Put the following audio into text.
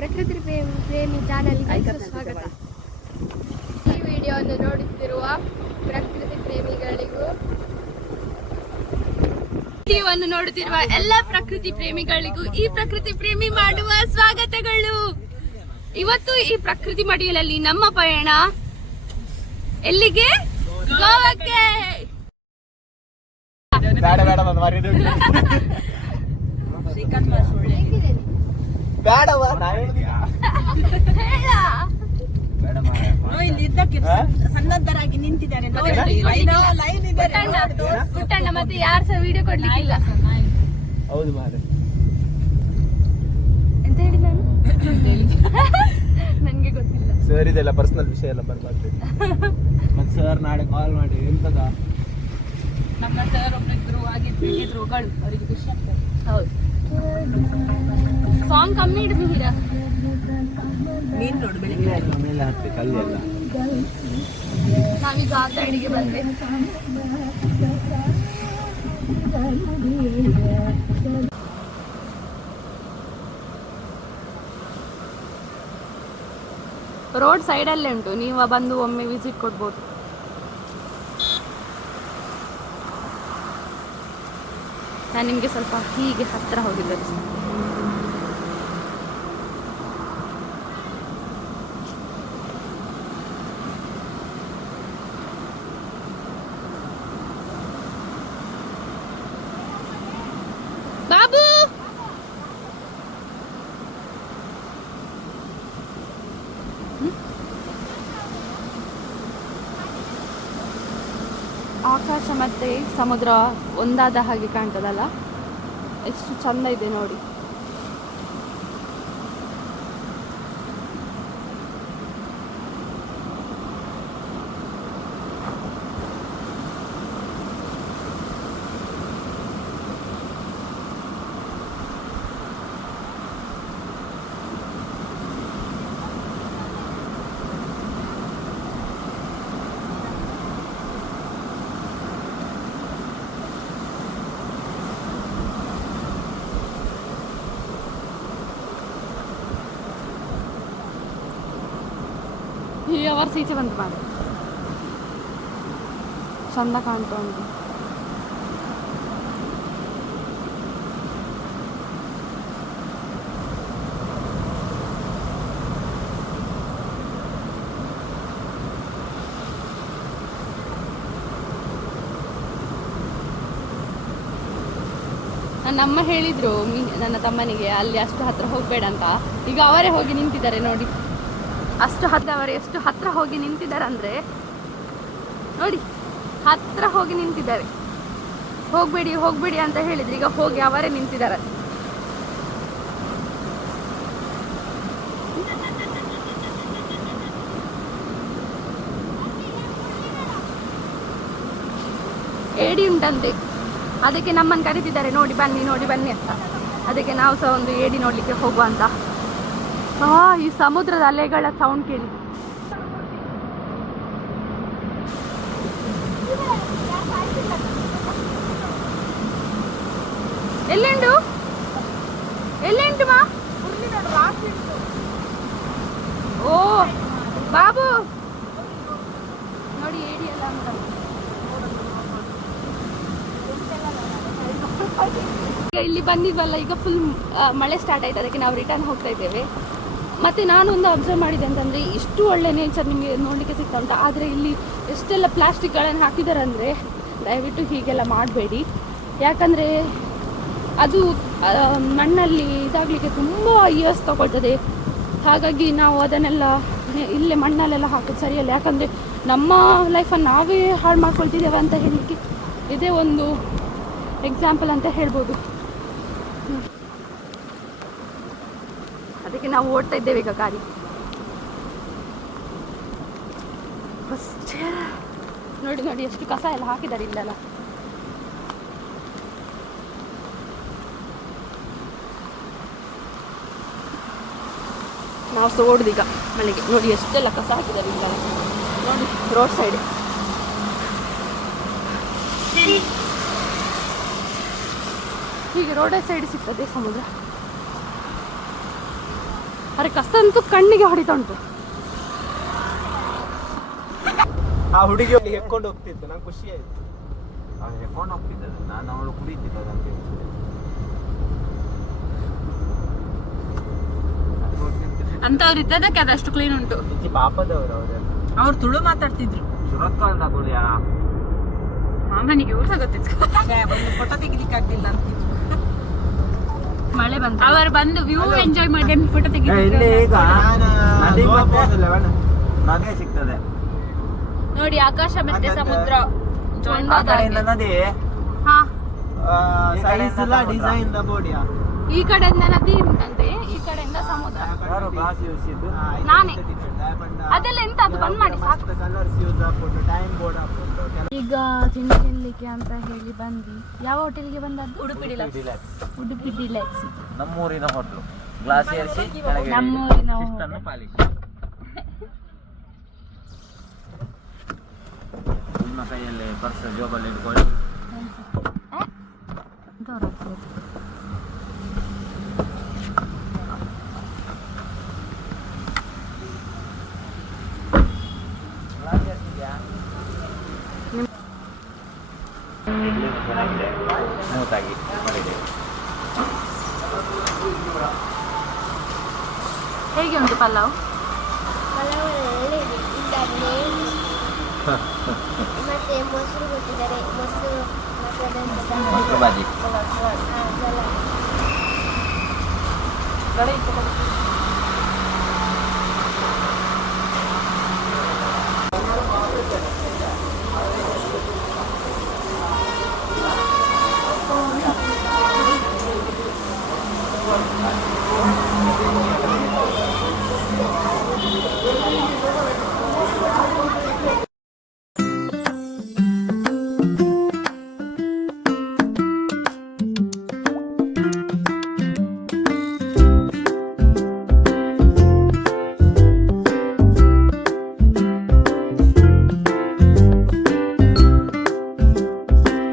ಪ್ರಕೃತಿ ಪ್ರೇಮಿ ಚಾನಲ್ಗೆ ಸ್ವಾಗತ. ಈ ವಿಡಿಯೋವನ್ನು ನೋಡುತ್ತಿರುವ ಪ್ರಕೃತಿ ಪ್ರೇಮಿಗಳಿಗೂ ವಿಡಿಯೋವನ್ನು ನೋಡುತ್ತಿರುವ ಎಲ್ಲ ಪ್ರಕೃತಿ ಪ್ರೇಮಿಗಳಿಗೂ ಈ ಪ್ರಕೃತಿ ಪ್ರೇಮಿ ಮಾಡುವ ಸ್ವಾಗತಗಳು. ಇವತ್ತು ಈ ಪ್ರಕೃತಿ ಮಡಿಲಲ್ಲಿ ನಮ್ಮ ಪಯಣ ಎಲ್ಲಿಗೆ? ಗೋವಾಕ್ಕೆ. ಸನ್ನದ್ಧರಾಗಿ ನಿಂತಿದ್ದಾರೆ. ಮತ್ತೆ ಯಾರು ಸಹ ವಿಡಿಯೋ ಕೊಡ್ಲಿಕ್ಕಿಲ್ಲ. ಹೌದು ಮಾರೆ, ಎಂತ ಹೇಳಿ ನಾನು ನನ್ಗೆ ಗೊತ್ತಿಲ್ಲ ಸರ್. ಇದೆಲ್ಲ ಪರ್ಸನಲ್ ವಿಷಯ ಎಲ್ಲ ಬರ್ಬಾರ್ದು. ಮತ್ತೆ ಸರ್ ನಾಳೆ ಕಾಲ್ ಮಾಡಿ ಎಂತದ ನಮ್ಮ ಸರ್ ಒಬ್ಬರಿದ್ರು ಆಗಿದ್ರು ಅವರಿಗೆ ಖುಷಿ ಆಗ್ತದೆ. ಹೌದು, ಸಾಂಗ್ ಕಮ್ಮಿ ಇಡು ಮಿಹಿರ. ನೀನ್ ನೋಡು ಬೆಳಿಗ್ಗೆ ಮೇಲೆ ಹತ್ತಿ ಕಲ್ಲೆಲ್ಲ. ನಾವೀಗ ಆ ಸೈಡಿಗೆ ಬಂದೆ. ರೋಡ್ ಸೈಡಲ್ಲೇ ಉಂಟು, ನೀವು ಬಂದು ಒಮ್ಮೆ ವಿಸಿಟ್ ಕೊಡ್ಬೋದು. ನಾನು ನಿಮಗೆ ಸ್ವಲ್ಪ ಹೀಗೆ ಹತ್ತಿರ ಹೋಗಿ ತೋರಿಸ್ತೀನಿ. ಬಾಬು, ಆಕಾಶ ಮತ್ತೆ ಸಮುದ್ರ ಒಂದಾದ ಹಾಗೆ ಕಾಣ್ತದಲ್ಲ, ಎಷ್ಟು ಚಂದ ಇದೆ ನೋಡಿ. ಈ ಅವರ್ಸ್ ಈಚೆ ಬಂತು ಮಾಡಿ ಚಂದ ಕಾಣ್ತಾ ಉಂಟು. ನನ್ನಮ್ಮ ಹೇಳಿದ್ರು ನನ್ನ ತಮ್ಮನಿಗೆ ಅಲ್ಲಿ ಅಷ್ಟು ಹತ್ರ ಹೋಗ್ಬೇಡ ಅಂತ. ಈಗ ಅವರೇ ಹೋಗಿ ನಿಂತಿದ್ದಾರೆ ನೋಡಿ. ಅಷ್ಟು ಹತ್ರ, ಅವರು ಎಷ್ಟು ಹತ್ರ ಹೋಗಿ ನಿಂತಿದ್ದಾರೆ ಅಂದರೆ ನೋಡಿ, ಹತ್ರ ಹೋಗಿ ನಿಂತಿದ್ದಾರೆ. ಹೋಗ್ಬೇಡಿ ಹೋಗ್ಬೇಡಿ ಅಂತ ಹೇಳಿದ್ರು, ಈಗ ಹೋಗಿ ಅವರೇ ನಿಂತಿದ್ದಾರೆ. ಏಡಿ ಉಂಟಂತೆ, ಅದಕ್ಕೆ ನಮ್ಮನ್ನು ಕರೀತಿದ್ದಾರೆ, ನೋಡಿ ಬನ್ನಿ ನೋಡಿ ಬನ್ನಿ ಅಂತ. ಅದಕ್ಕೆ ನಾವು ಸಹ ಒಂದು ಏಡಿ ನೋಡ್ಲಿಕ್ಕೆ ಹೋಗುವ ಅಂತ. ಈ ಸಮುದ್ರದ ಅಲೆಗಳ ಸೌಂಡ್ ಕೇಳಿ. ಎಲ್ಲುಂಟು ಎಲ್ಲುಂಟು ಮಾ? ಓ ಬಾಬು ನೋಡಿ, ಏಡಿ ಎಲ್ಲ ಇಲ್ಲಿ ಬಂದಿದ್ವಲ್ಲ, ಈಗ ಫುಲ್ ಮಳೆ ಸ್ಟಾರ್ಟ್ ಆಯ್ತು. ಅದಕ್ಕೆ ನಾವು ರಿಟರ್ನ್ ಹೋಗ್ತಾ ಇದ್ದೇವೆ. ಮತ್ತು ನಾನೊಂದು ಅಬ್ಸರ್ವ್ ಮಾಡಿದೆ ಅಂತಂದರೆ, ಇಷ್ಟು ಒಳ್ಳೆ ನೇಚರ್ ನಿಮಗೆ ನೋಡಲಿಕ್ಕೆ ಸಿಗ್ತಾ ಉಂಟು. ಆದರೆ ಇಲ್ಲಿ ಎಷ್ಟೆಲ್ಲ ಪ್ಲಾಸ್ಟಿಕ್ಗಳನ್ನು ಹಾಕಿದ್ದಾರೆ ಅಂದರೆ, ದಯವಿಟ್ಟು ಹೀಗೆಲ್ಲ ಮಾಡಬೇಡಿ. ಯಾಕಂದರೆ ಅದು ಮಣ್ಣಲ್ಲಿ ಇದಾಗಲಿಕ್ಕೆ ತುಂಬ ಇಯರ್ಸ್ ತಗೊಳ್ತದೆ. ಹಾಗಾಗಿ ನಾವು ಅದನ್ನೆಲ್ಲ ಇಲ್ಲೇ ಮಣ್ಣಲ್ಲೆಲ್ಲ ಹಾಕೋದು ಸರಿಯಲ್ಲ. ಯಾಕಂದರೆ ನಮ್ಮ ಲೈಫನ್ನು ನಾವೇ ಹಾಳು ಮಾಡ್ಕೊಳ್ತಿದ್ದೇವೆ ಅಂತ ಹೇಳಲಿಕ್ಕೆ ಇದೇ ಒಂದು ಎಕ್ಸಾಂಪಲ್ ಅಂತ ಹೇಳ್ಬೋದು. ಅದಕ್ಕೆ ನಾವು ಓಡ್ತಾ ಇದ್ದೇವೆ ಈಗ ಗಾಡಿ. ನೋಡಿ ನೋಡಿ ಎಷ್ಟು ಕಸ ಎಲ್ಲ ಹಾಕಿದ್ದಾರೆ ಇಲ್ಲೆಲ್ಲ. ನಾವು ಸಹ ಓಡುದೀಗ ಮಳೆಗೆ. ನೋಡಿ ಎಷ್ಟೆಲ್ಲ ಕಸ ಹಾಕಿದ್ದಾರೆ ಇಲ್ಲೆಲ್ಲ, ನೋಡಿ ರೋಡ್ ಸೈಡ್. ಹೀಗೆ ರೋಡ್ ಸೈಡ್ ಸಿಗ್ತದೆ ಸಮುದ್ರ. ಅರೆ ಕಸ ಅಂತೂ ಕಣ್ಣಿಗೆ ಹೊಡಿತಾ ಉಂಟು. ಆ ಹುಡುಗಿ ಅವನಿಗೆ ಹೆಕ್ಕೊಂಡು ಹೋಗ್ತಿತ್ತು, ನಂಗೆ ಖುಷಿ ಆಯ್ತು. ಅವ್ನು ಹೆಕ್ಕೊಂಡು ಹೋಗ್ತಿದ್ದಳು, ನಾನು ಅವಳು ಕುಡಿತಿದ್ದದಂತ ಅಂತವ್ರು ಇದ್ದದಕ್ಕೆ ಅದಷ್ಟು ಕ್ಲೀನ್ ಉಂಟು. ಪಾಪದವರು ಅವರೆಲ್ಲ. ಅವ್ರು ತುಳು ಮಾತಾಡ್ತಿದ್ರು. ಸುರತ್ಕಲ್ದ ಗುಳಿಯಾ ಮಾಮನಿಗೆ ಊಟ ಗೊತ್ತಿತ್ತು. ಫೋಟೋ ತೆಗಿಲಿಕ್ಕೆ ಆಗ್ಲಿಲ್ಲ ಅಂತಿದ್ರು. ಮಳೆ ಬಂತು. ಅವರು ಬಂದು ವ್ಯೂ ಎಂಜಾಯ್ ಮಾಡಿ ಫೋಟೋ ಇಲ್ಲಿ ತೆಗಿದ್ರು. ಈಗ ನದಿ ಗೋವಾ ಮತ್ತೆ ಹೋಗೋದಿಲ್ಲ, ಬೇಡ. ನದಿ ಸಿಗ್ತದೆ. ನೋಡಿ ಆಕಾಶ ಮತ್ತೆ ಮತ್ತೆ ಸಮುದ್ರ ಆ ಕಡೆಯಿಂದ ನದಿ, ಹಾ, ಸೈಜ್ ಇಲ್ಲ, ಡಿಸೈನ್ ದ ಬೋಡಿಯಾ. ಈ ಕಡೆಯಿಂದ ನದಿ ಉಂಟಂತೆ, ಈ ಕಡೆಯಿಂದ ಸಮುದ್ರ. ಯಾರು ಗ್ಲಾಸ್ ಯೂಸಿದ್ದು? ನಾನೇ. ಅದೆಲ್ಲ ಎಂತ ಅದು ಬಂದ್ ಮಾಡಿ ಸಾಕು. ಕಲರ್ಸ್ ಯೂಸ್ ಹಾಕೊಂಡು ಟೈಮ್ ಬೋರ್ಡ್ ಹಾಕೊಂಡು ಈಗ ತಿಂಡಿ ತಿನ್ಲಿಕ್ಕೆ ಅಂತ ಹೇಳಿ ಬಂದ್ವಿ. ಯಾವ ಹೋಟೆಲ್ಗೆ ಬಂದದ್ದು? ಉಡುಪಿ ಡಿಲಕ್ಸ್. ಉಡುಪಿ ಡಿಲಕ್ಸ್. ನಮ್ಮೂರಿನ ಹೋಟ್ಲು. ಗ್ಲಾಸ್ ಏರಿಸಿ ಕೆಳಗೆ ನಮ್ಮೂರಿನ ಶಿಸ್ತನ್ನು ಪಾಲಿಸಿ. ನಿಮ್ಮ ಕೈಯಲ್ಲಿ ಪರ್ಸ್ ಜೋಬಲ್ಲಿ ಇಟ್ಕೊಳ್ಳಿ. ಗ್ಲಾಸ್ ಏರಿಸಿದ್ಯಾ? ಇಡ್ಲಿನೂ ಚೆನ್ನಾಗಿದೆ, ಸ್ಮೂತ್ ಆಗಿ ಮಾಡಿದೆ. ಹೇಗೆ ಉಂಟು ಪಲಾವ್? ಮತ್ತೆ ಮೊಸರು ಕೊಟ್ಟಿದ್ದಾರೆ, ಮೊಸರು ಮೊಸರು ಬಾಜಿ. ಮತ್ತೆ